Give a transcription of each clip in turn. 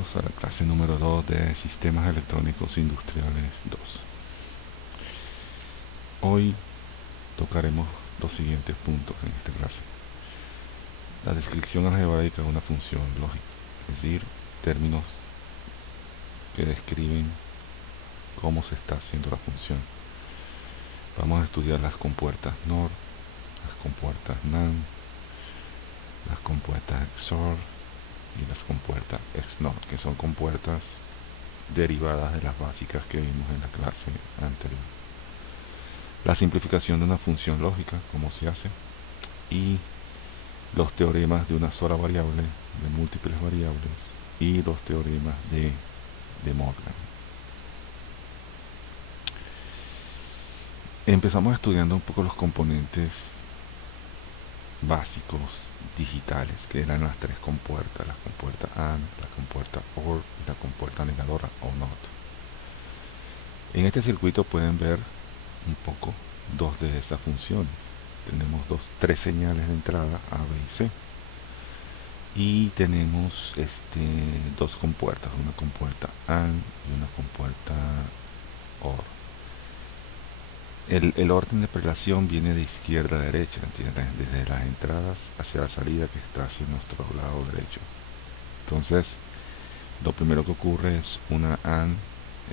Bienvenidos a la clase número 2 de Sistemas Electrónicos Industriales 2. Hoy tocaremos los siguientes puntos en esta clase. La descripción algebraica de una función lógica, es decir, términos que describen cómo se está haciendo la función. Vamos a estudiar las compuertas NOR, las compuertas NAND, las compuertas XOR y las compuertas XNOR, que son compuertas derivadas de las básicas que vimos en la clase anterior. La simplificación de una función lógica, cómo se hace, y los teoremas de una sola variable, de múltiples variables, y los teoremas de Morgan. Empezamos estudiando un poco los componentes básicos digitales, que eran las tres compuertas, la compuerta AND, la compuerta OR y la compuerta negadora o NOT. En este circuito pueden ver un poco dos de esas funciones. Tenemos tres señales de entrada, A, B y C, y tenemos dos compuertas, una compuerta AND y una compuerta OR. El orden de prelación viene de izquierda a derecha, desde las entradas hacia la salida, que está hacia nuestro lado derecho. Entonces, lo primero que ocurre es una AND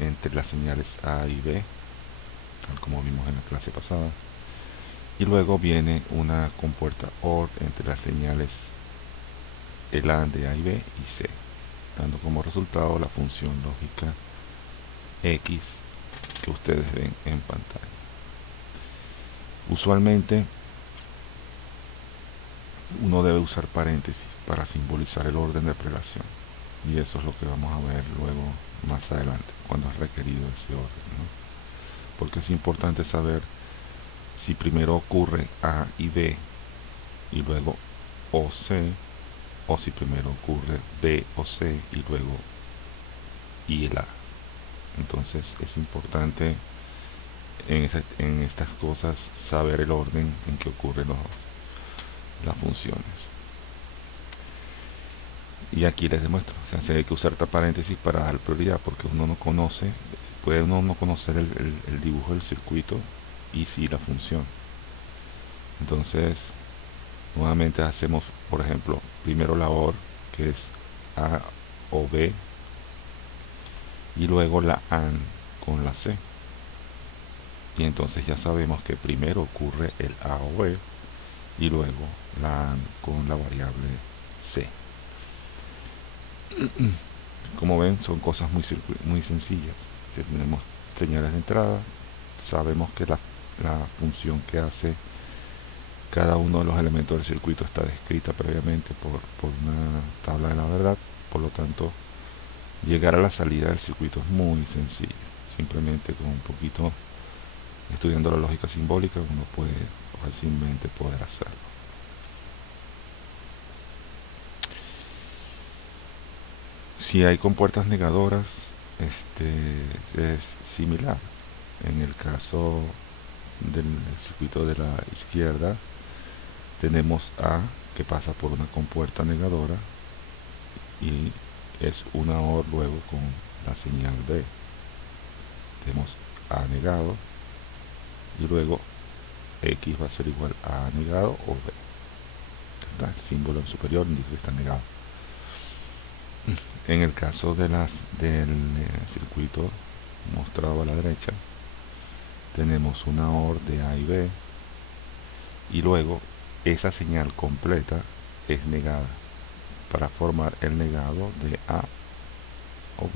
entre las señales A y B, tal como vimos en la clase pasada, y luego viene una compuerta OR entre las señales el AND de A y B y C, dando como resultado la función lógica X que ustedes ven en pantalla. Usualmente uno debe usar paréntesis para simbolizar el orden de prelación, y eso es lo que vamos a ver luego más adelante cuando es requerido ese orden, ¿no? Porque es importante saber si primero ocurre A y B y luego O, C, o si primero ocurre B o C y luego I el A. Entonces es importante en estas cosas saber el orden en que ocurren las funciones. Y aquí les demuestro, o sea, hay que usar paréntesis para dar prioridad, porque uno no conoce, puede uno no conocer el dibujo del circuito y sí la función. Entonces, nuevamente hacemos, por ejemplo, primero la OR, que es A o B, y luego la AND con la C. Y entonces ya sabemos que primero ocurre el A o B y luego la AND con la variable C. Como ven, son cosas muy sencillas. Si tenemos señales de entrada, sabemos que la función que hace cada uno de los elementos del circuito está descrita previamente por una tabla de la verdad. Por lo tanto, llegar a la salida del circuito es muy sencillo. Simplemente con un poquito estudiando la lógica simbólica uno puede fácilmente poder hacerlo. Si hay compuertas negadoras, es similar. En el caso del circuito de la izquierda, tenemos A que pasa por una compuerta negadora y es una OR luego con la señal B. Tenemos A negado y luego X va a ser igual a negado o B. ¿Verdad? El símbolo en superior indica que está negado. En el caso del circuito mostrado a la derecha, tenemos una OR de A y B, y luego esa señal completa es negada para formar el negado de A o B.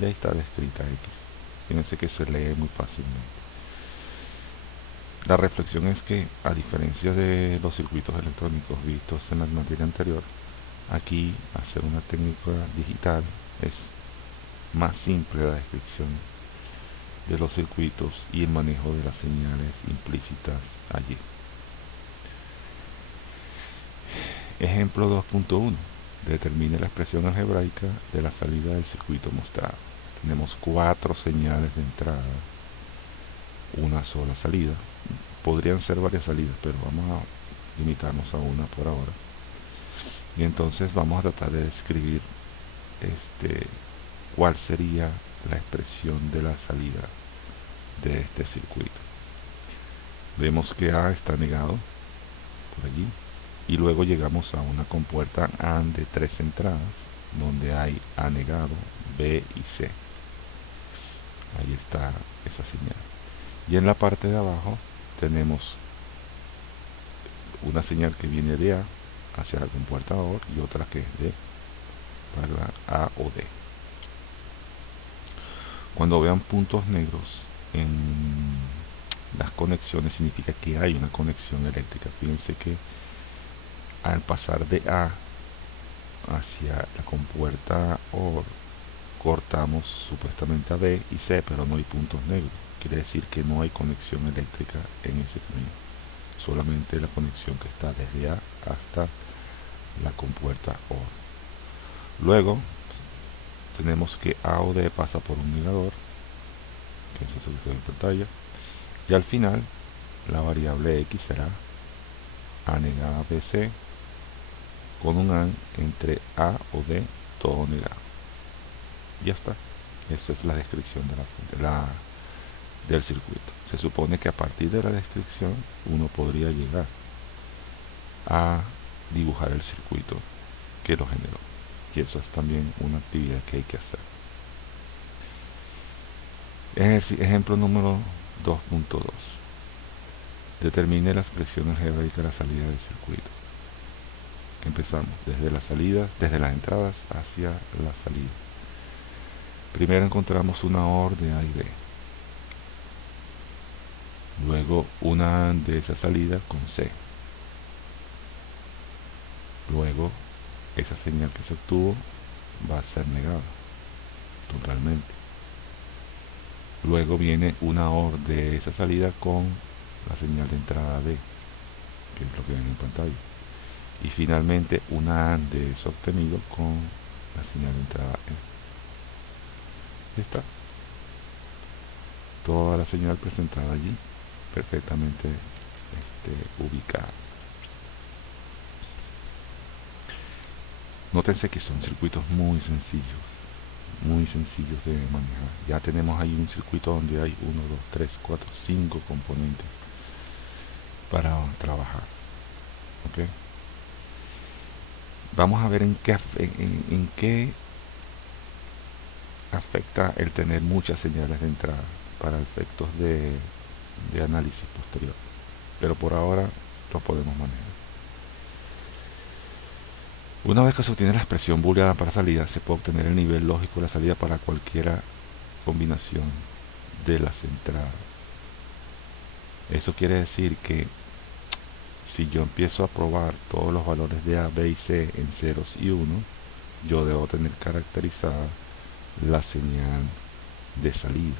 Y ahí está descrita X. Fíjense que se lee muy fácilmente. La reflexión es que, a diferencia de los circuitos electrónicos vistos en la materia anterior, aquí hacer una técnica digital es más simple la descripción de los circuitos y el manejo de las señales implícitas allí. Ejemplo 2.1. Determine la expresión algebraica de la salida del circuito mostrado. Tenemos 4 señales de entrada, una sola salida. Podrían ser varias salidas, pero vamos a limitarnos a una por ahora. Y entonces vamos a tratar de describir cuál sería la expresión de la salida de este circuito. Vemos que A está negado por allí, y luego llegamos a una compuerta AND de 3 entradas donde hay A negado, B y C. Ahí está esa señal. Y en la parte de abajo tenemos una señal que viene de A hacia la compuerta OR y otra que es de para A o D. Cuando vean puntos negros en las conexiones, significa que hay una conexión eléctrica. Fíjense que al pasar de A hacia la compuerta OR cortamos supuestamente a B y C, pero no hay puntos negros. Quiere decir que no hay conexión eléctrica en ese camino, solamente la conexión que está desde A hasta la compuerta OR. Luego tenemos que A o D pasa por un negador, que eso es lo que está en pantalla, y al final la variable X será A negada BC con un AND entre A o D todo negado. Ya está. Esa es la descripción del circuito. Se supone que a partir de la descripción uno podría llegar a dibujar el circuito que lo generó, y eso es también una actividad que hay que hacer. Ejemplo número 2.2. Determine la expresión algebraica de la salida del circuito. Empezamos desde la salida, desde las entradas hacia la salida. Primero encontramos una OR de A y B, luego una AND de esa salida con C, luego esa señal que se obtuvo va a ser negada totalmente. Luego viene una OR de esa salida con la señal de entrada D, que es lo que ven en pantalla, y finalmente una AND de eso obtenido con la señal de entrada E. Está toda la señal presentada allí, perfectamente ubicada. Nótense que son circuitos muy sencillos de manejar. Ya tenemos ahí un circuito donde hay 1, 2, 3, 4, 5 componentes para trabajar. ¿Okay? Vamos a ver en qué afecta el tener muchas señales de entrada para efectos de análisis posterior, pero por ahora lo podemos manejar. Una vez que se obtiene la expresión booleana para salida, se puede obtener el nivel lógico de la salida para cualquiera combinación de las entradas. Eso quiere decir que si yo empiezo a probar todos los valores de A, B y C en ceros y 1, yo debo tener caracterizada la señal de salida.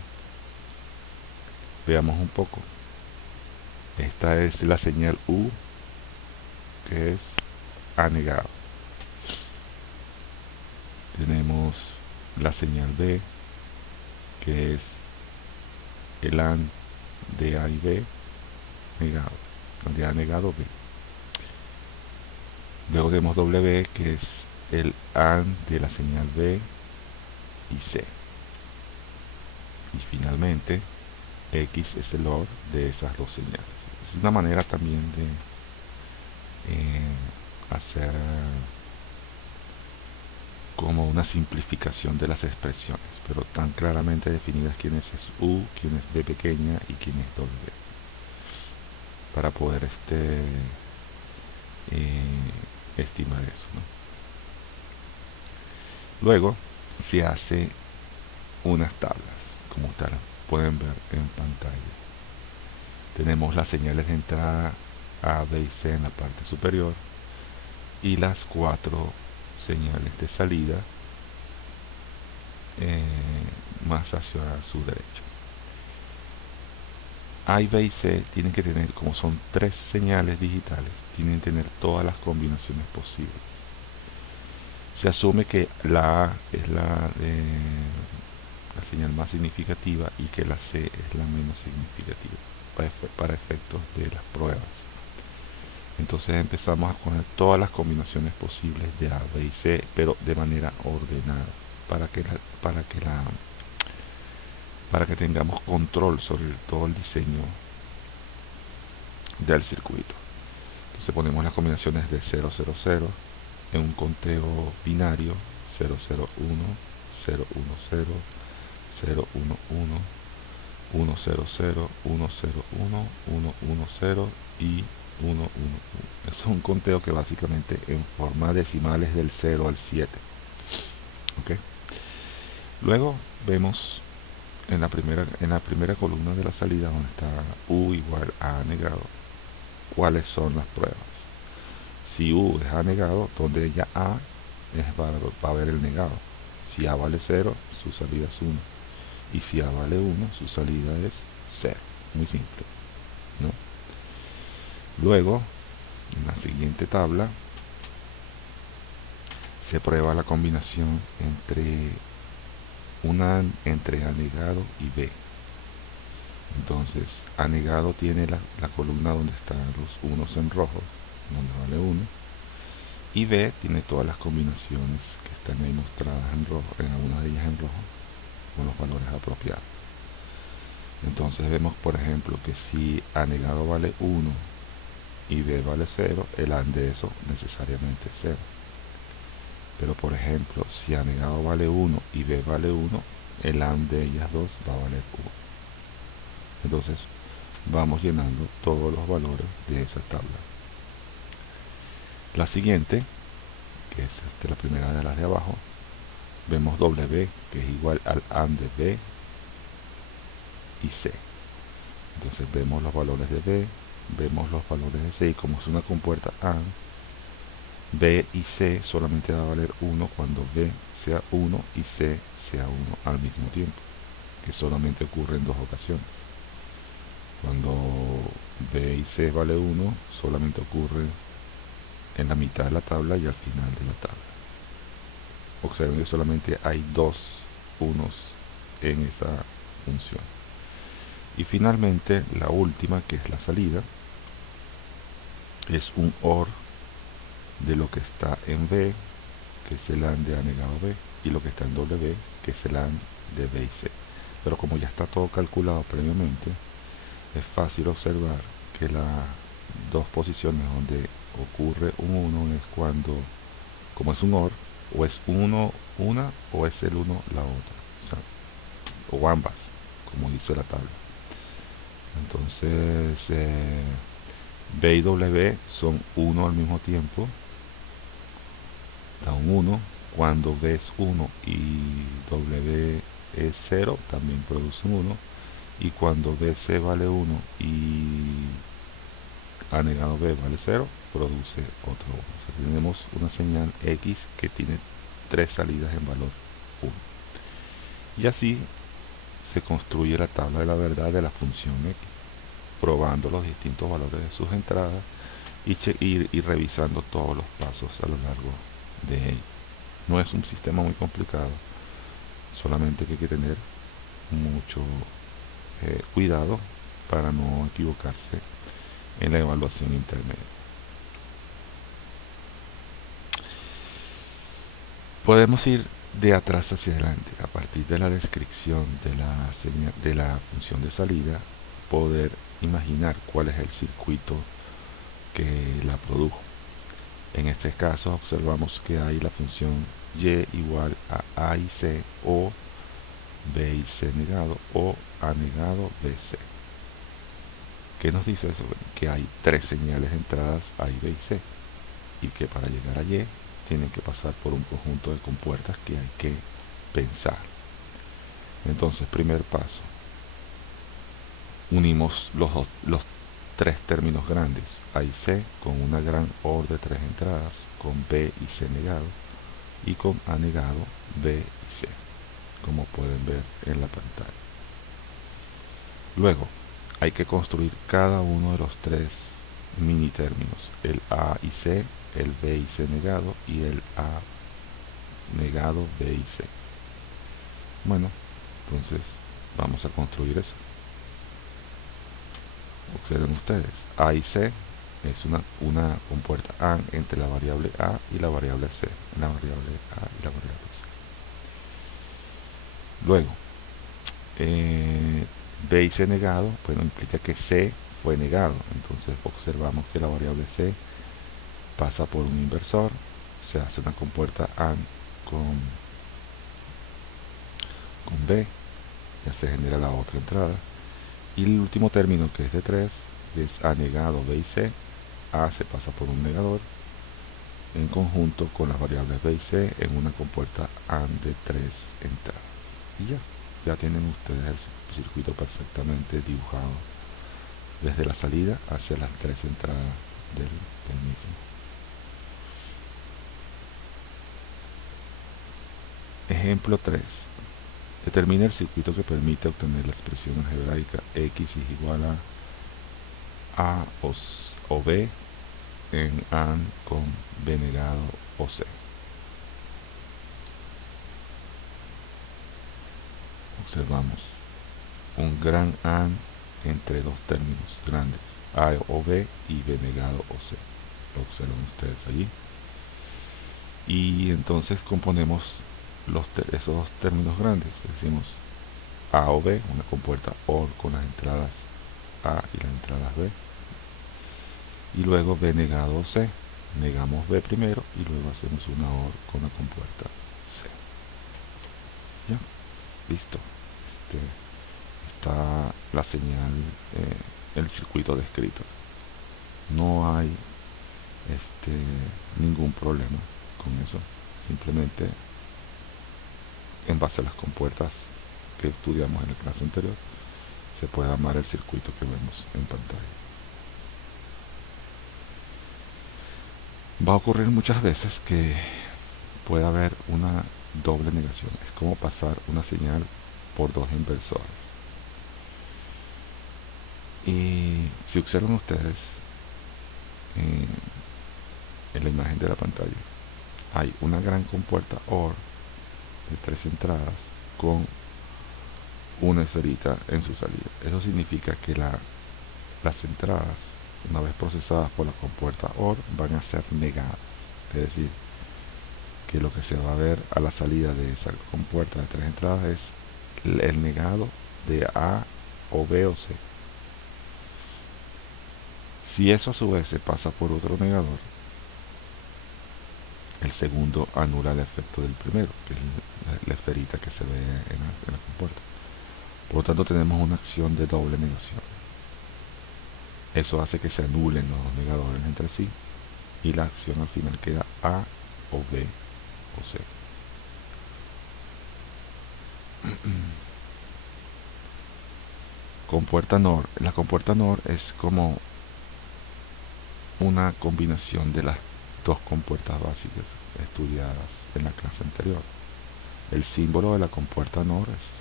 Veamos un poco. Esta es la señal U, que es A negado. Tenemos la señal B, que es el AND de A y B negado, de A negado B. Luego tenemos W, que es el AND de la señal B y C. Y finalmente X es el OR de esas dos señales. Es una manera también de hacer como una simplificación de las expresiones, pero tan claramente definidas quién es U, quién es B pequeña y quién es W, para poder estimar eso, ¿no? Luego se hace unas tablas, como ustedes pueden ver en pantalla. Tenemos las señales de entrada A, B y C en la parte superior y las 4 señales de salida más hacia su derecha. A y B y C tienen que tener, como son 3 señales digitales, tienen que tener todas las combinaciones posibles. Se asume que la A es la señal más significativa y que la C es la menos significativa para efectos de las pruebas. Entonces empezamos a poner todas las combinaciones posibles de A, B y C, pero de manera ordenada, para que tengamos control sobre todo el diseño del circuito. Entonces ponemos las combinaciones de 0, 0, 0 en un conteo binario: 0, 0, 1, 0, 1, 0, 0, 1, 1, 1, 0, 0, 1, 0, 1, 1, 1, 0 y 1, 1, 1. Eso es un conteo que básicamente en forma decimal es del 0 al 7. ¿Okay? Luego vemos en la primera columna de la salida, donde está U igual a negado, cuáles son las pruebas. Si U es A negado, donde ya A va a haber el negado. Si A vale 0, su salida es 1. Y si A vale 1, su salida es 0. Muy simple, ¿no? Luego, en la siguiente tabla, se prueba la combinación entre A negado y B. Entonces, A negado tiene la columna donde están los unos en rojo, donde vale 1, y B tiene todas las combinaciones que están ahí mostradas en rojo, en algunas de ellas en rojo, con los valores apropiados. Entonces vemos, por ejemplo, que si A negado vale 1 y B vale 0, el AND de eso necesariamente es 0. Pero por ejemplo, si A negado vale 1 y B vale 1, el AND de ellas dos va a valer 1. Entonces vamos llenando todos los valores de esa tabla. La siguiente, que es la primera de las de abajo, vemos W, que es igual al AND de B y C. Entonces vemos los valores de B, vemos los valores de C, y como es una compuerta AND, B y C solamente va a valer 1 cuando B sea 1 y C sea 1 al mismo tiempo, que solamente ocurre en dos ocasiones. Cuando B y C vale 1, solamente ocurre en la mitad de la tabla y al final de la tabla. Observen que solamente hay dos unos en esa función. Y finalmente la última, que es la salida, es un OR de lo que está en B, que es el AND de A negado B, y lo que está en W, que es el AND de B y C. Pero como ya está todo calculado previamente, es fácil observar que las dos posiciones donde ocurre un 1 es cuando, como es un OR, o es 1 una o es el 1 la otra, o ambas, como dice la tabla. Entonces B y W son 1 al mismo tiempo, da un 1. Cuando B es 1 y W es 0, también produce un 1. Y cuando BC vale 1 y A negado B vale 0, produce otro 1. O sea, tenemos una señal X que tiene 3 salidas en valor 1. Y así se construye la tabla de la verdad de la función X, probando los distintos valores de sus entradas y revisando todos los pasos a lo largo de ella. No es un sistema muy complicado, solamente que hay que tener mucho cuidado para no equivocarse en la evaluación intermedia. Podemos ir de atrás hacia adelante, a partir de la descripción de la función de salida, poder imaginar cuál es el circuito que la produjo. En este caso observamos que hay la función y igual a y C, o B y C negado, o A negado BC. ¿Qué nos dice eso? Que hay 3 señales de entradas A, B y C, y que para llegar a Y tienen que pasar por un conjunto de compuertas que hay que pensar. Entonces, primer paso, unimos los 3 términos grandes, A y C, con una gran OR de 3 entradas, con B y C negado, y con A negado, B y C, como pueden ver en la pantalla. Luego, hay que construir cada uno de los 3 mini términos, el A y C, el B y C negado y el A negado B y C. Bueno, entonces vamos a construir eso. Observen ustedes, A y C Es una compuerta AND entre la variable A y la variable C. La variable A y la variable C. Luego, B y C negado, bueno, implica que C fue negado. Entonces observamos que la variable C pasa por un inversor, se hace una compuerta AND con B, ya se genera la otra entrada. Y el último término, que es de 3, es A negado B y C. A se pasa por un negador en conjunto con las variables B y C en una compuerta AND de 3 entradas. Y ya tienen ustedes el circuito perfectamente dibujado desde la salida hacia las 3 entradas del mismo. Ejemplo 3. Determina el circuito que permite obtener la expresión algebraica X es igual a o B en AND con B negado o C. Observamos un gran AND entre dos términos grandes, A o B y B negado o C. Lo observan ustedes allí. Y entonces componemos esos dos términos grandes. Decimos A o B, una compuerta OR con las entradas A y las entradas B. Y luego B negado o C. Negamos B primero y luego hacemos una OR con la compuerta C. Ya, listo. Está la señal, el circuito descrito. No hay ningún problema con eso. Simplemente en base a las compuertas que estudiamos en la clase anterior se puede armar el circuito que vemos en pantalla. Va a ocurrir muchas veces que puede haber una doble negación. Es como pasar una señal por dos inversores. Y si observan ustedes en la imagen de la pantalla, hay una gran compuerta OR de 3 entradas con una esferita en su salida. Eso significa que las entradas, una vez procesadas por la compuerta OR, van a ser negadas. Es decir, que lo que se va a ver a la salida de esa compuerta de 3 entradas es el negado de A o B o C. Si eso a su vez se pasa por otro negador, el segundo anula el efecto del primero, que es la esferita que se ve en la compuerta. Por lo tanto, tenemos una acción de doble negación. Eso hace que se anulen los dos negadores entre sí y la acción al final queda A o B o C. Compuerta NOR. La compuerta NOR es como una combinación de las dos compuertas básicas estudiadas en la clase anterior. El símbolo de la compuerta NOR es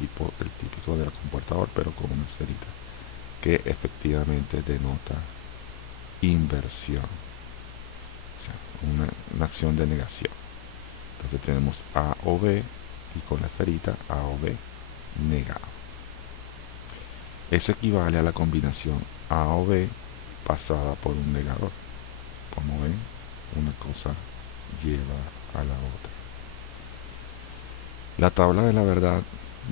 el típico de la compuerta OR, pero con una esferita, que efectivamente denota inversión, o sea, una acción de negación. Entonces tenemos A o B y con la esferita A o B negado. Eso equivale a la combinación A o B pasada por un negador. Como ven, una cosa lleva a la otra. La tabla de la verdad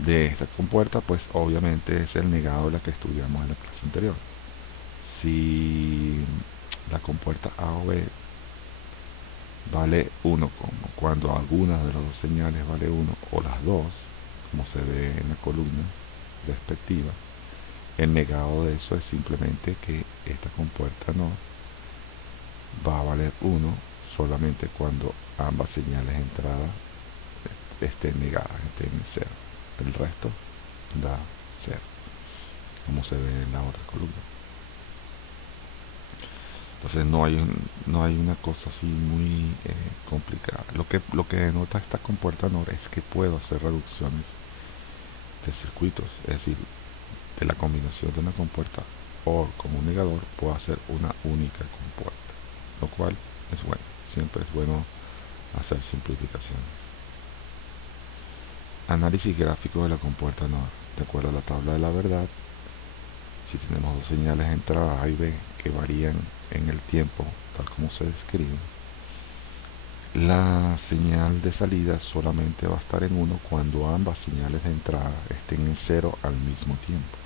de esta compuerta, pues obviamente es el negado de la que estudiamos en la clase anterior. Si la compuerta A o B vale 1, como cuando alguna de las dos señales vale 1, o las dos, como se ve en la columna respectiva, el negado de eso es simplemente que esta compuerta no va a valer 1 solamente cuando ambas señales entradas estén negadas, estén en 0. El resto da 0, como se ve en la otra columna. Entonces no hay una cosa así muy complicada. Lo que denota esta compuerta NOR es que puedo hacer reducciones de circuitos, es decir, de la combinación de una compuerta OR con un negador puedo hacer una única compuerta, lo cual es bueno. Siempre es bueno hacer simplificaciones. Análisis gráfico de la compuerta NOR. De acuerdo a la tabla de la verdad, si tenemos dos señales de entrada A y B que varían en el tiempo tal como se describe, la señal de salida solamente va a estar en 1 cuando ambas señales de entrada estén en 0 al mismo tiempo,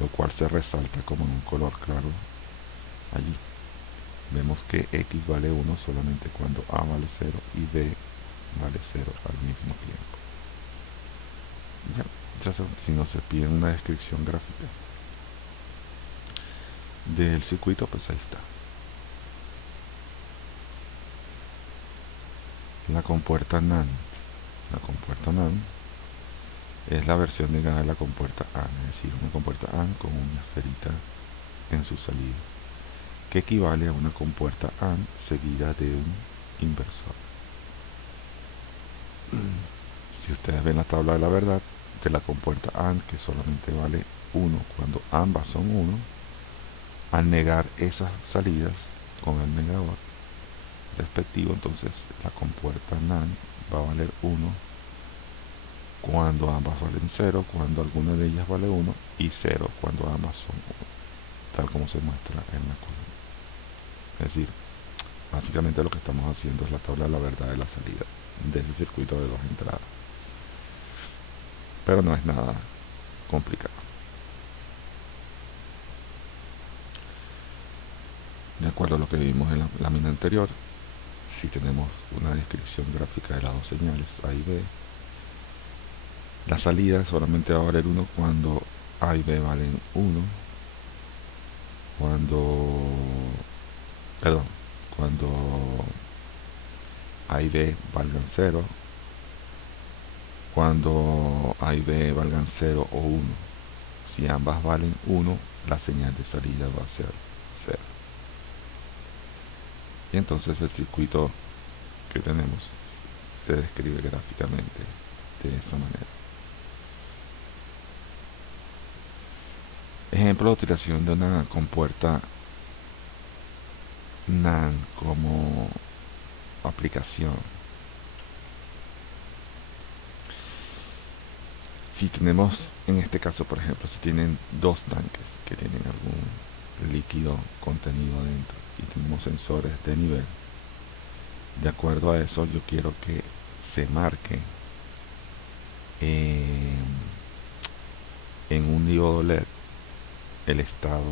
lo cual se resalta como en un color claro allí. Vemos que X vale 1 solamente cuando A vale 0 y B vale 0 al mismo tiempo. Ya si nos piden una descripción gráfica del circuito, pues ahí está. La compuerta NAND. La compuerta NAND es la versión negada de la compuerta AND, es decir, una compuerta AND con una esferita en su salida, que equivale a una compuerta AND seguida de un inversor. Si ustedes ven la tabla de la verdad de la compuerta AND, que solamente vale 1 cuando ambas son 1, al negar esas salidas con el negador respectivo, entonces la compuerta NAND va a valer 1 cuando ambas valen 0, cuando alguna de ellas vale 1, y 0 cuando ambas son 1, tal como se muestra en la columna. Es decir, básicamente lo que estamos haciendo es la tabla de la verdad de la salida de ese circuito de dos entradas, pero no es nada complicado. De acuerdo a lo que vimos en la lámina anterior, si tenemos una descripción gráfica de las dos señales A y B, la salida solamente va a valer 1 cuando A y B valen 1, cuando A y B valgan 0, cuando A y B valgan 0 o 1. Si ambas valen 1, la señal de salida va a ser 0. Y entonces el circuito que tenemos se describe gráficamente de esa manera. Ejemplo de utilización de una compuerta NAND como aplicación. Si tenemos, en este caso por ejemplo, si tienen dos tanques que tienen algún líquido contenido dentro y tenemos sensores de nivel, de acuerdo a eso yo quiero que se marque en un diodo LED el estado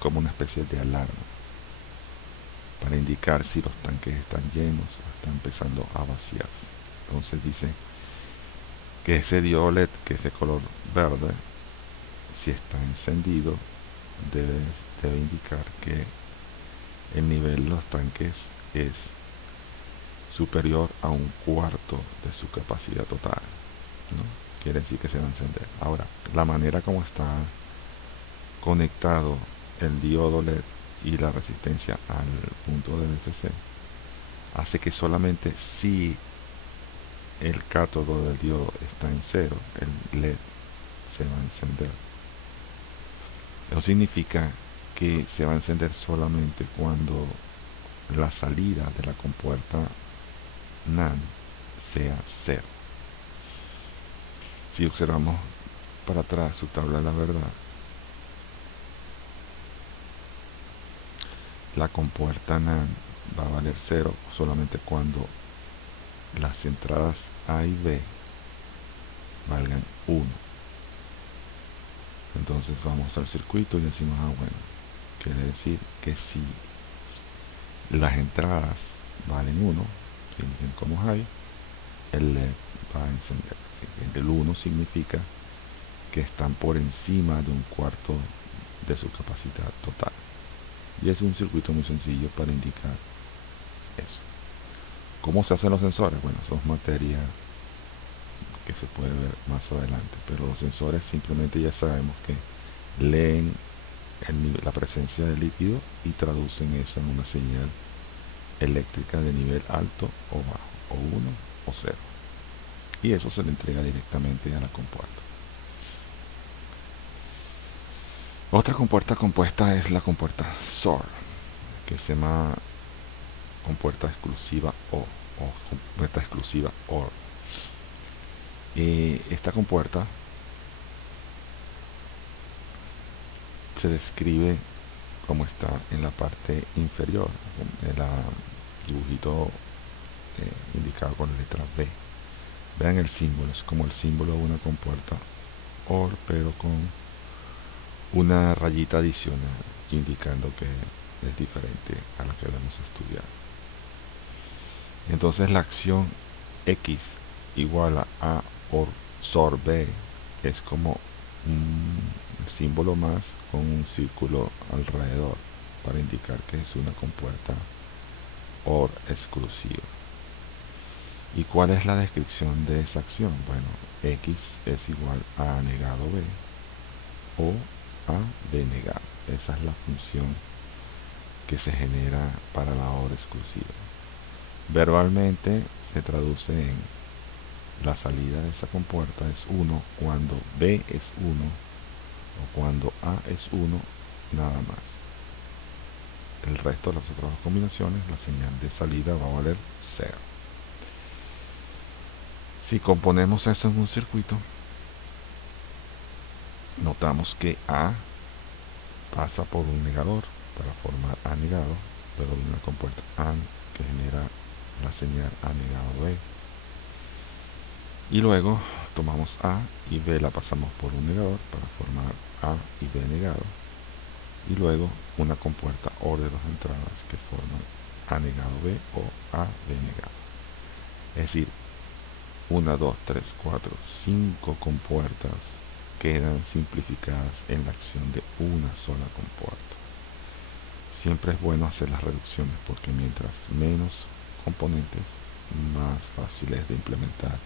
como una especie de alarma para indicar si los tanques están llenos o están empezando a vaciarse. Entonces dice que ese diodo LED, que es de color verde, si está encendido, debe indicar que el nivel de los tanques es superior a un cuarto de su capacidad total, ¿no? Quiere decir que se va a encender. Ahora, la manera como está conectado el diodo LED y la resistencia al punto de VCC hace que solamente si el cátodo del diodo está en 0, el LED se va a encender. Eso significa que se va a encender solamente cuando la salida de la compuerta NAND sea 0. Si observamos para atrás su tabla de la verdad, la compuerta NAND va a valer 0 solamente cuando las entradas A y B valgan 1. Entonces vamos al circuito y decimos, bueno, quiere decir que si las entradas valen 1, significan como high, el LED va a encender. El 1 significa que están por encima de un cuarto de su capacidad total. Y es un circuito muy sencillo para indicar eso. ¿Cómo se hacen los sensores? Bueno, eso es materia que se puede ver más adelante, pero los sensores simplemente ya sabemos que leen la presencia de líquido y traducen eso en una señal eléctrica de nivel alto o bajo, o 1 o 0, y eso se le entrega directamente a la compuerta. Otra compuerta compuesta es la compuerta SOR, que se llama compuerta exclusiva o compuerta exclusiva OR. Esta compuerta se describe como está en la parte inferior, en el dibujito indicado con la letra B. Vean el símbolo, es como el símbolo de una compuerta OR, pero con una rayita adicional indicando que es diferente a la que habíamos estudiado. Entonces la acción X igual a OR SOR B es como un símbolo más con un círculo alrededor para indicar que es una compuerta OR exclusiva. ¿Y cuál es la descripción de esa acción? Bueno, X es igual a negado B o a B negado. Esa es la función que se genera para la OR exclusiva. Verbalmente se traduce en la salida de esa compuerta es 1 cuando B es 1 o cuando A es 1, nada más. El resto de las otras dos combinaciones, la señal de salida va a valer 0. Si componemos eso en un circuito, notamos que A pasa por un negador para formar A negado, luego viene una compuerta AND que genera la señal A negado B, y luego tomamos A y B la pasamos por un negador para formar A y B negado, y luego una compuerta OR de dos entradas que forman A negado B o A B negado. Es decir, 1, 2, 3, 4, 5 compuertas quedan simplificadas en la acción de una sola compuerta. Siempre es bueno hacer las reducciones porque mientras menos componentes, más fácil es de implementar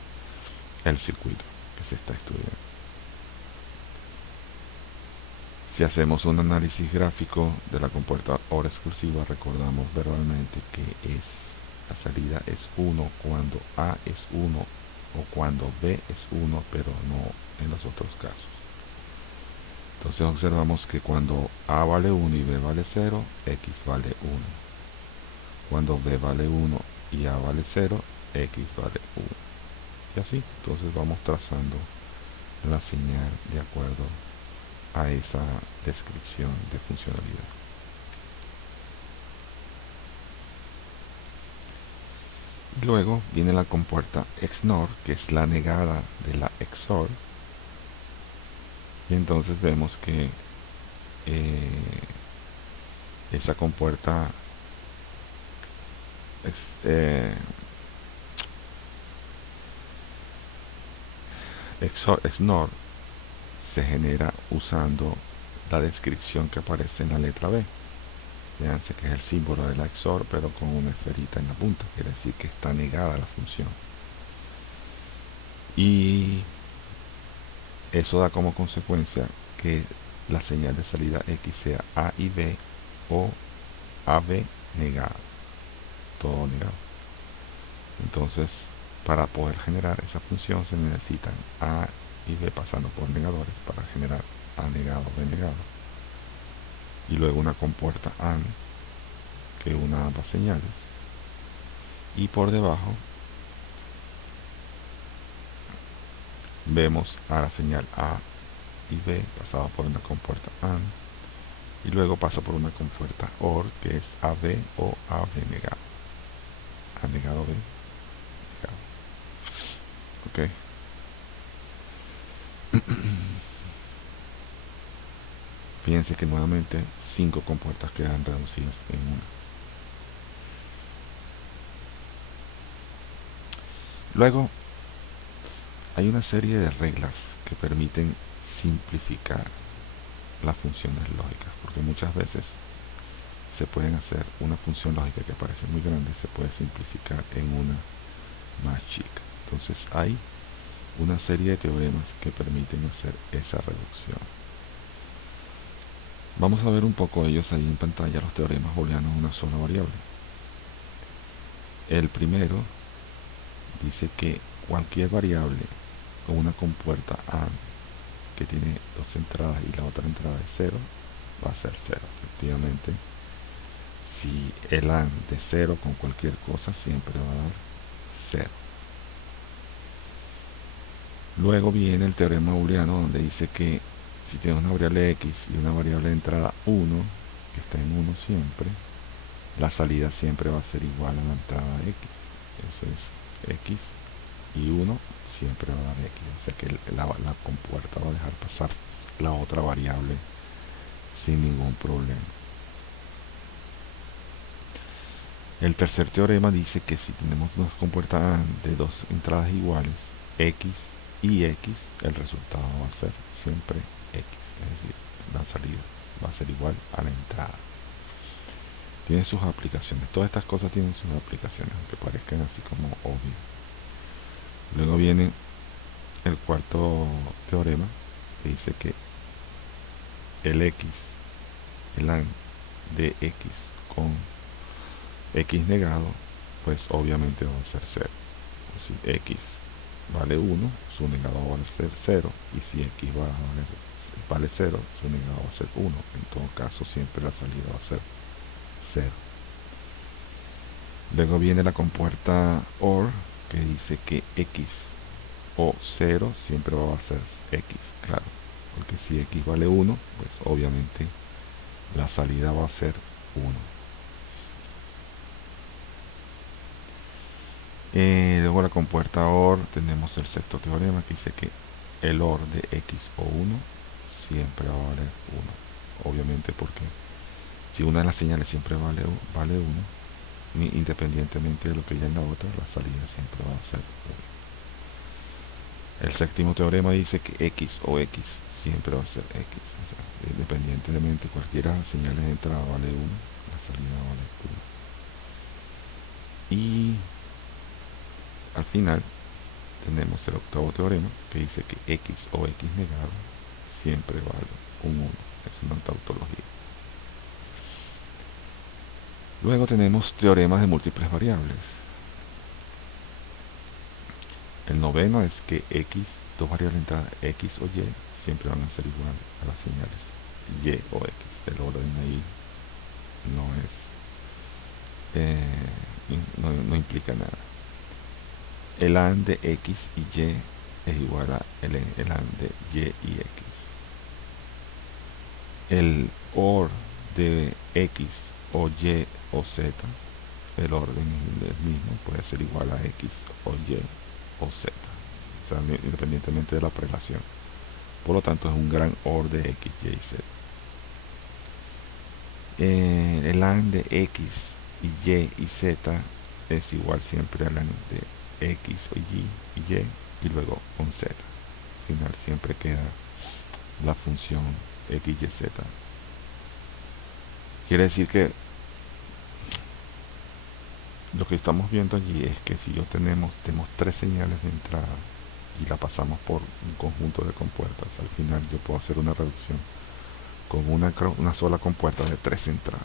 el circuito que se está estudiando. Si hacemos un análisis gráfico de la compuerta OR exclusiva, recordamos verbalmente que la salida es 1 cuando A es 1 o cuando B es 1, pero no en los otros casos. Entonces observamos que cuando A vale 1 y B vale 0, X vale 1. Cuando B vale 1 y A vale 0, X vale 1. Y así, entonces vamos trazando la señal de acuerdo a esa descripción de funcionalidad. Luego viene la compuerta XNOR, que es la negada de la XOR. Y entonces vemos que esa compuerta XNOR se genera usando la descripción que aparece en la letra B. Fíjense que es el símbolo de la XOR, pero con una esferita en la punta, quiere decir que está negada la función. Y eso da como consecuencia que la señal de salida X sea A y B o AB negado, todo negado. Entonces, para poder generar esa función se necesitan A y B pasando por negadores para generar A negado, B negado, y luego una compuerta AND que una ambas señales, y por debajo vemos a la señal A y B pasada por una compuerta AND, y luego pasa por una compuerta OR que es AB o AB negado, A negado, B negado. Ok. Fíjense que nuevamente 5 compuertas quedan reducidas en una. Luego hay una serie de reglas que permiten simplificar las funciones lógicas, porque muchas veces se pueden hacer una función lógica que parece muy grande, se puede simplificar en una más chica. Entonces hay una serie de teoremas que permiten hacer esa reducción. Vamos a ver un poco de ellos ahí en pantalla, los teoremas booleanos de una sola variable. El primero dice que cualquier variable con una compuerta AND que tiene dos entradas y la otra entrada es 0, va a ser 0. Efectivamente, si el AND de 0 con cualquier cosa siempre va a dar 0. Luego viene el teorema booleano donde dice que si tienes una variable x y una variable de entrada 1, que está en 1 siempre, la salida siempre va a ser igual a la entrada de x. Eso es x y 1 siempre va a dar x. O sea que la compuerta va a dejar pasar la otra variable sin ningún problema. El tercer teorema dice que si tenemos una compuerta de dos entradas iguales, x y x, el resultado va a ser siempre x. Es decir, la salida va a ser igual a la entrada. Tiene sus aplicaciones. Todas estas cosas tienen sus aplicaciones, aunque parezcan así como obvias. Luego viene el cuarto teorema, que dice que el x, el AND de x con x negado, pues obviamente va a ser 0. Si x vale 1, su negado va a ser 0, y si x vale 0, su negado va a ser 1. En todo caso, siempre la salida va a ser 0. Luego viene la compuerta OR, que dice que x o 0 siempre va a ser x, claro, porque si x vale 1, pues obviamente la salida va a ser 1. Luego la compuerta OR, tenemos el sexto teorema que dice que el OR de x o 1 siempre va a valer 1. Obviamente porque si una de las señales siempre vale 1, independientemente de lo que haya en la otra, la salida siempre va a ser 1. El séptimo teorema dice que x o x siempre va a ser x. O sea, independientemente cualquiera de las señales de entrada vale 1, la salida vale 1. Y al final tenemos el octavo teorema que dice que x o x negado siempre vale un 1. Es una tautología. Luego tenemos teoremas de múltiples variables. El noveno es que x, dos variables de entrada x o y, siempre van a ser igual a las señales y o x. El orden ahí no implica nada. El AND de x y y es igual a el AND de y y x. El OR de x o y o z, el orden es el mismo, puede ser igual a x o y o z, o sea, independientemente de la prelación. Por lo tanto, es un gran OR de x, y y z. El AND de x y z es igual siempre al AND de x o y luego con z. Al final siempre queda la función x, y, z. Quiere decir que lo que estamos viendo allí es que si tenemos tres señales de entrada y la pasamos por un conjunto de compuertas, al final yo puedo hacer una reducción con una sola compuerta de tres entradas.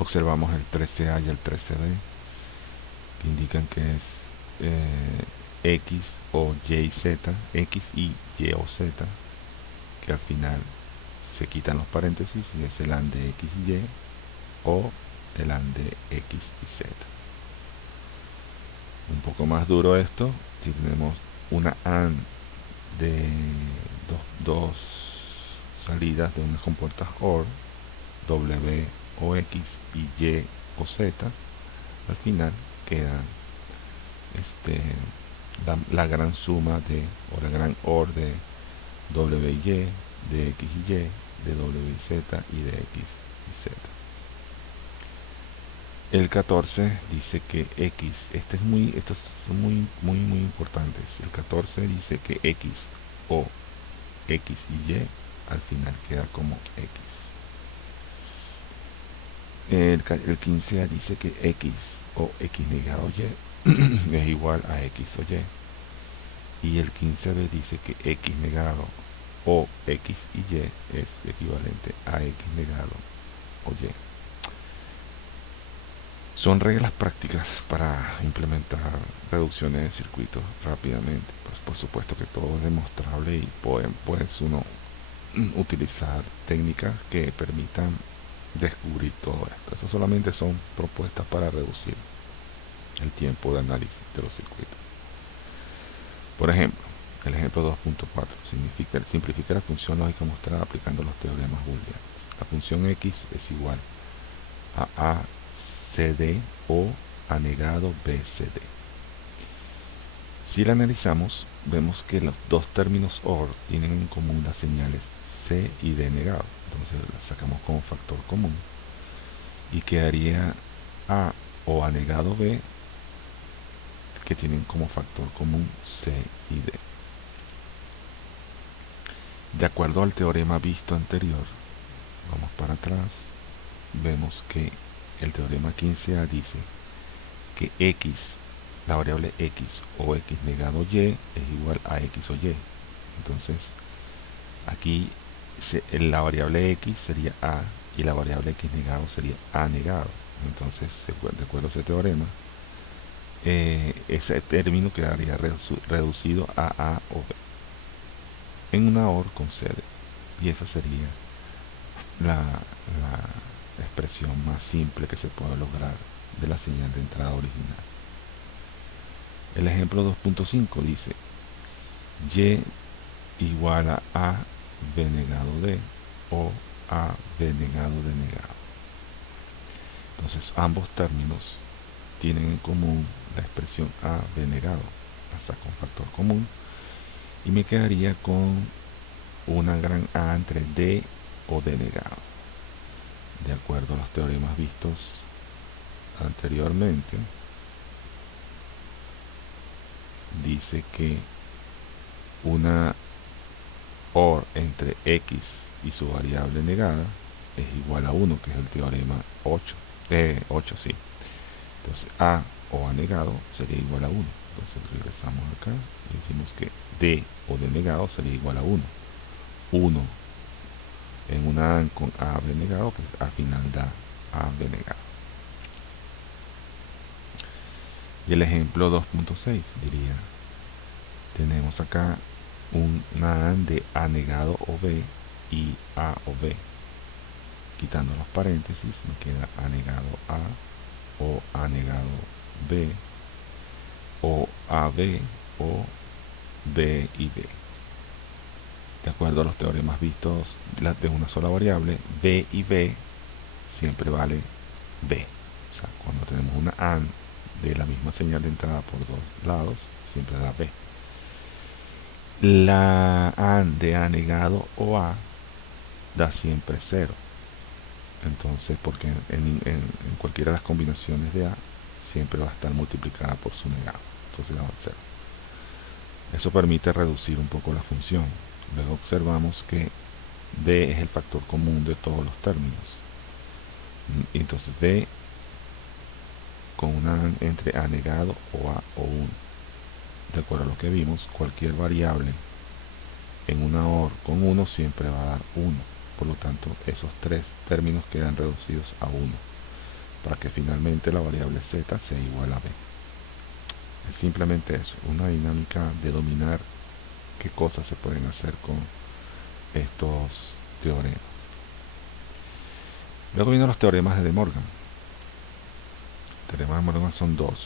Observamos el 13A y el 13B, que indican que es x o y, z, x y o z, que al final se quitan los paréntesis y es el AND de x y y o el AND de x y z. Un poco más duro esto, si tenemos una AND de dos salidas de unas compuertas OR, W o X y Y o Z, al final quedan la gran suma de, o la gran OR de W y Y, de X y Y, de W y Z y de X y Z. El 14 dice que X, estos son muy importantes. El 14 dice que X o X y Y al final queda como X. El 15A dice que X o X negado Y es igual a X o Y. Y el 15B dice que X negado o X y Y es equivalente a X negado o Y. Son reglas prácticas para implementar reducciones de circuitos rápidamente. Pues por supuesto que todo es demostrable y puedes uno utilizar técnicas que permitan descubrir todo esto. Eso solamente son propuestas para reducir el tiempo de análisis de los circuitos. Por ejemplo, El ejemplo 2.4 simplifica la función lógica mostrada aplicando los teoremas booleanos. La función x es igual a cd o a negado bcd. Si la analizamos, vemos que los dos términos OR tienen en común las señales C y D negado. Entonces las sacamos como factor común y quedaría A o A negado B, que tienen como factor común C y D. De acuerdo al teorema visto anterior, vamos para atrás, vemos que el teorema 15A dice que x, la variable x o x negado y es igual a x o y. Entonces aquí la variable x sería a y la variable x negado sería a negado. Entonces, de acuerdo a ese teorema, ese término quedaría reducido a o b en una OR con CD, y esa sería la expresión más simple que se puede lograr de la señal de entrada original. El ejemplo 2.5 dice y igual a b negado d o a b negado d negado. Entonces ambos términos tienen en común la expresión a b negado, hasta con factor común, y me quedaría con una gran A entre d o d negado. De acuerdo a los teoremas vistos anteriormente, dice que una OR entre x y su variable negada es igual a 1, que es el teorema 8, sí. Entonces A o A negado sería igual a 1. Entonces regresamos acá y decimos que D o D negado sería igual a 1. 1 en una A con A B negado, pues al final da A B negado. Y el ejemplo 2.6 diría, tenemos acá una AND de A negado o B y A o B. Quitando los paréntesis me queda A negado A o A negado B o AB o B y B. De acuerdo a los teoremas vistos de una sola variable, B y B siempre vale B. O sea, cuando tenemos una AND de la misma señal de entrada por dos lados, siempre da B. La AND de A negado o A da siempre 0. Entonces, porque en cualquiera de las combinaciones de A siempre va a estar multiplicada por su negado. Entonces da 0. Eso permite reducir un poco la función. Luego observamos que D es el factor común de todos los términos. Entonces D con una entre A negado o A o 1. De acuerdo a lo que vimos, cualquier variable en una OR con 1 siempre va a dar 1. Por lo tanto, esos tres términos quedan reducidos a 1, para que finalmente la variable z sea igual a b. Es simplemente eso, una dinámica de dominar qué cosas se pueden hacer con estos teoremas. Luego vienen los teoremas de De Morgan. Los teoremas de De Morgan son dos,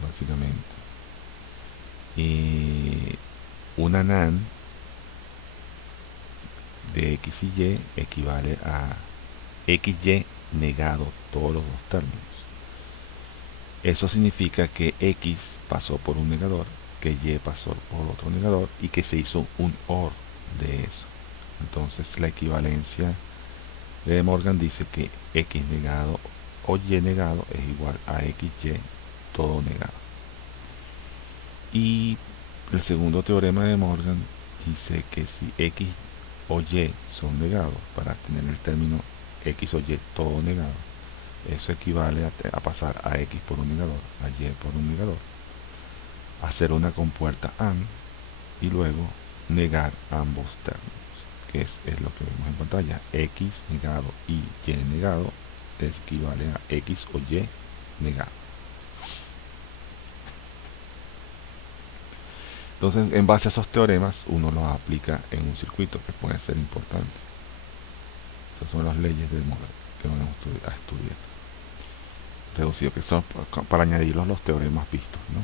básicamente. Y una NAND de x y y equivale a xy negado todos los dos términos. Eso significa que x pasó por un negador, que y pasó por otro negador y que se hizo un OR de eso. Entonces la equivalencia de De Morgan dice que x negado o y negado es igual a xy todo negado. Y el segundo teorema de De Morgan dice que si x o y son negados, para tener el término x o y todo negado, eso equivale a pasar a x por un negador, a y por un negador, hacer una compuerta AND y luego negar ambos términos, que es lo que vemos en pantalla. X negado y y negado equivale a x o y negado. Entonces, en base a esos teoremas, uno los aplica en un circuito que puede ser importante. Esas son las leyes de De Morgan que vamos a estudiar. Reducido, que son para añadirlos los teoremas vistos, ¿no?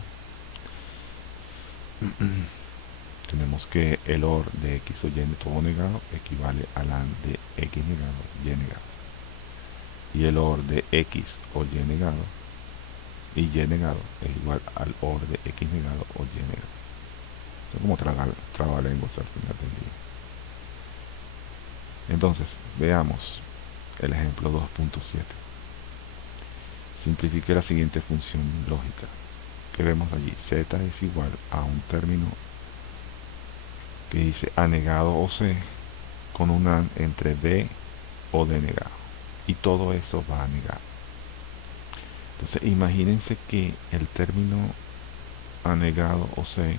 tenemos que el OR de X o Y de todo negado equivale al AND de X negado, Y negado. Y el OR de X o Y negado y Y negado es igual al OR de X negado o Y negado. Es como trabalenguas al final del día. Entonces, veamos el ejemplo 2.7. Simplifique la siguiente función lógica que vemos allí. Z es igual a un término que dice A negado o C con un AND entre B o D negado. Y todo eso va a negar. Entonces, imagínense que el término A negado o C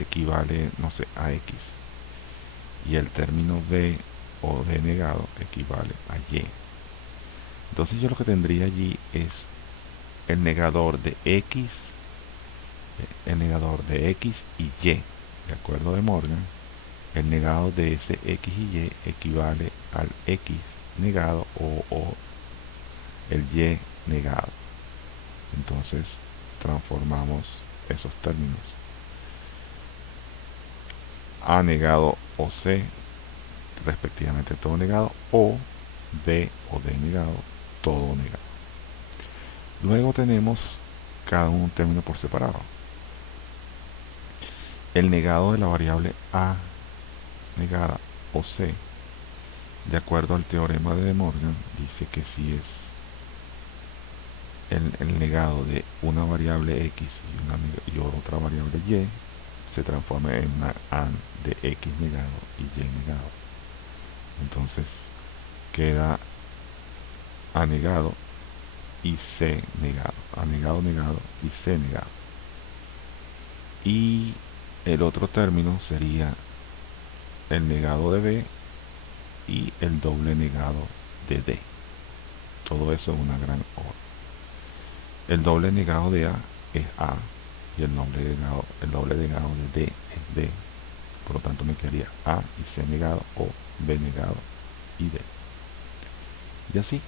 equivale, no sé, a X. Y el término B o D negado equivale a Y. Entonces yo lo que tendría allí es el negador de X, y Y. De acuerdo de Morgan, el negado de ese X y Y equivale al X negado o el Y negado. Entonces transformamos esos términos. A negado o C, respectivamente todo negado, o B o D negado, todo negado. Luego tenemos cada un término por separado. El negado de la variable A negada o C, de acuerdo al teorema de De Morgan, dice que si es el negado de una variable X y otra variable Y, se transforma en una AND de X negado y Y negado. Entonces queda A negado y C negado, A negado negado y C negado. Y el otro término sería el negado de B y el doble negado de D. Todo eso es una gran OR. El doble negado de A es A y el doble negado de D es D. Por lo tanto me quedaría A y C negado o B negado y D. Y así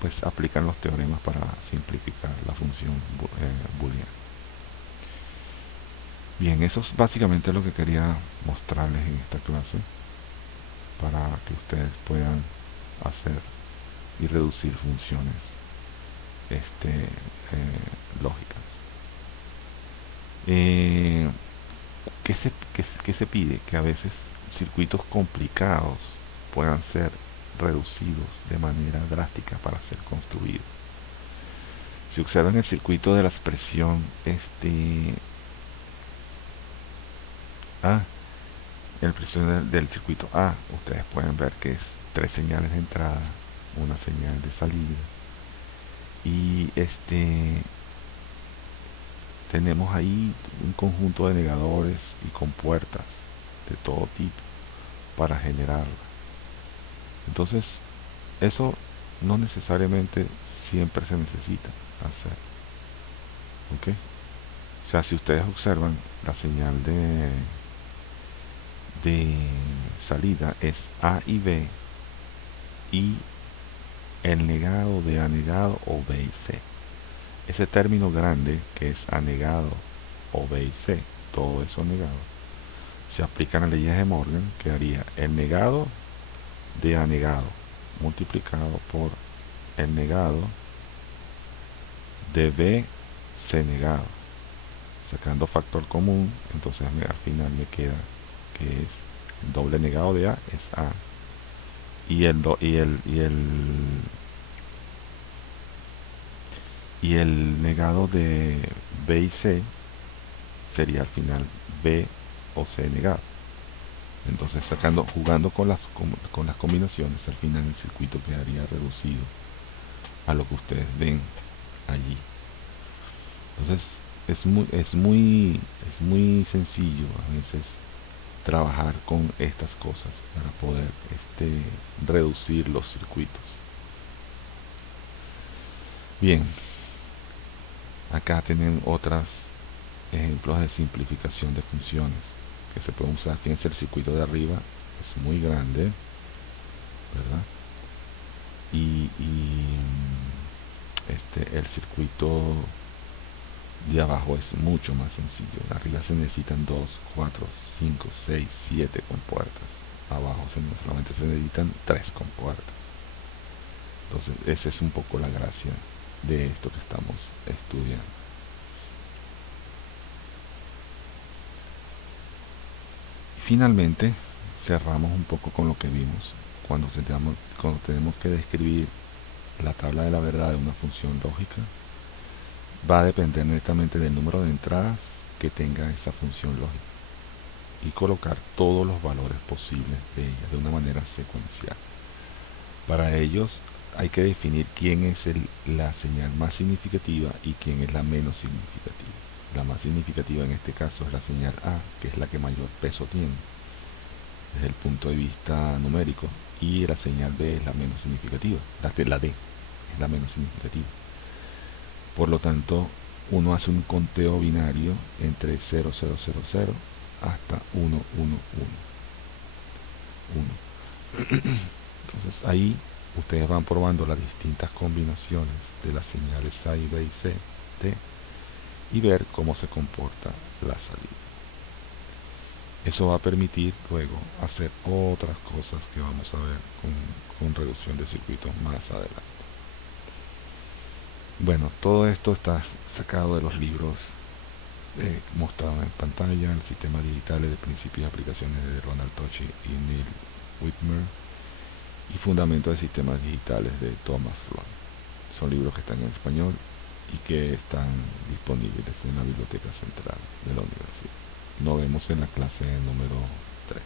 pues aplican los teoremas para simplificar la función booleana. Bien, eso es básicamente lo que quería mostrarles en esta clase para que ustedes puedan hacer y reducir funciones lógicas. ¿Qué se pide? Que a veces circuitos complicados puedan ser reducidos de manera drástica para ser construidos. Si observan el circuito de la expresión A, el presión del circuito A, ustedes pueden ver que es 3 señales de entrada, una señal de salida, y tenemos ahí un conjunto de negadores y compuertas de todo tipo para generarla. Entonces, eso no necesariamente siempre se necesita hacer. ¿Ok? O sea, si ustedes observan, la señal de salida es A y B, y el negado de A negado o B y C. Ese término grande que es A negado o B y C, todo eso negado, se aplican a leyes de Morgan, que haría el negado de A negado multiplicado por el negado de B C negado, sacando factor común. Entonces al final me queda que es el doble negado de A es A, y el negado de B y C sería al final B o C negado. Entonces jugando con las combinaciones, al final el circuito quedaría reducido a lo que ustedes ven allí. Entonces es muy sencillo a veces trabajar con estas cosas para poder reducir los circuitos. Bien, acá tienen otros ejemplos de simplificación de funciones que se pueden usar. Fíjense, el circuito de arriba es muy grande, ¿verdad? Y el circuito de abajo es mucho más sencillo. Arriba se necesitan 2, 4, 5, 6, 7 compuertas. Abajo solamente se necesitan 3 compuertas. Entonces esa es un poco la gracia de esto que estamos estudiando. Finalmente cerramos un poco con lo que vimos. Cuando tenemos que describir la tabla de la verdad de una función lógica, va a depender netamente del número de entradas que tenga esa función lógica y colocar todos los valores posibles de ella de una manera secuencial. Para ellos hay que definir quién es la señal más significativa y quién es la menos significativa. La más significativa en este caso es la señal A, que es la que mayor peso tiene desde el punto de vista numérico, y la señal B es la menos significativa, la D es la menos significativa. Por lo tanto, uno hace un conteo binario entre 0000 hasta 111. Entonces ahí ustedes van probando las distintas combinaciones de las señales A y B y C, D, y ver cómo se comporta la salida. Eso va a permitir luego hacer otras cosas que vamos a ver con reducción de circuitos más adelante. Bueno, todo esto está sacado de los libros mostrados en pantalla, el sistema digital de principios y aplicaciones de Ronald Tocci y Neil Whitmer, y fundamentos de sistemas digitales de Thomas Sloan. Son libros que están en español y que están disponibles en la biblioteca central de la universidad. Nos vemos en la clase número 3.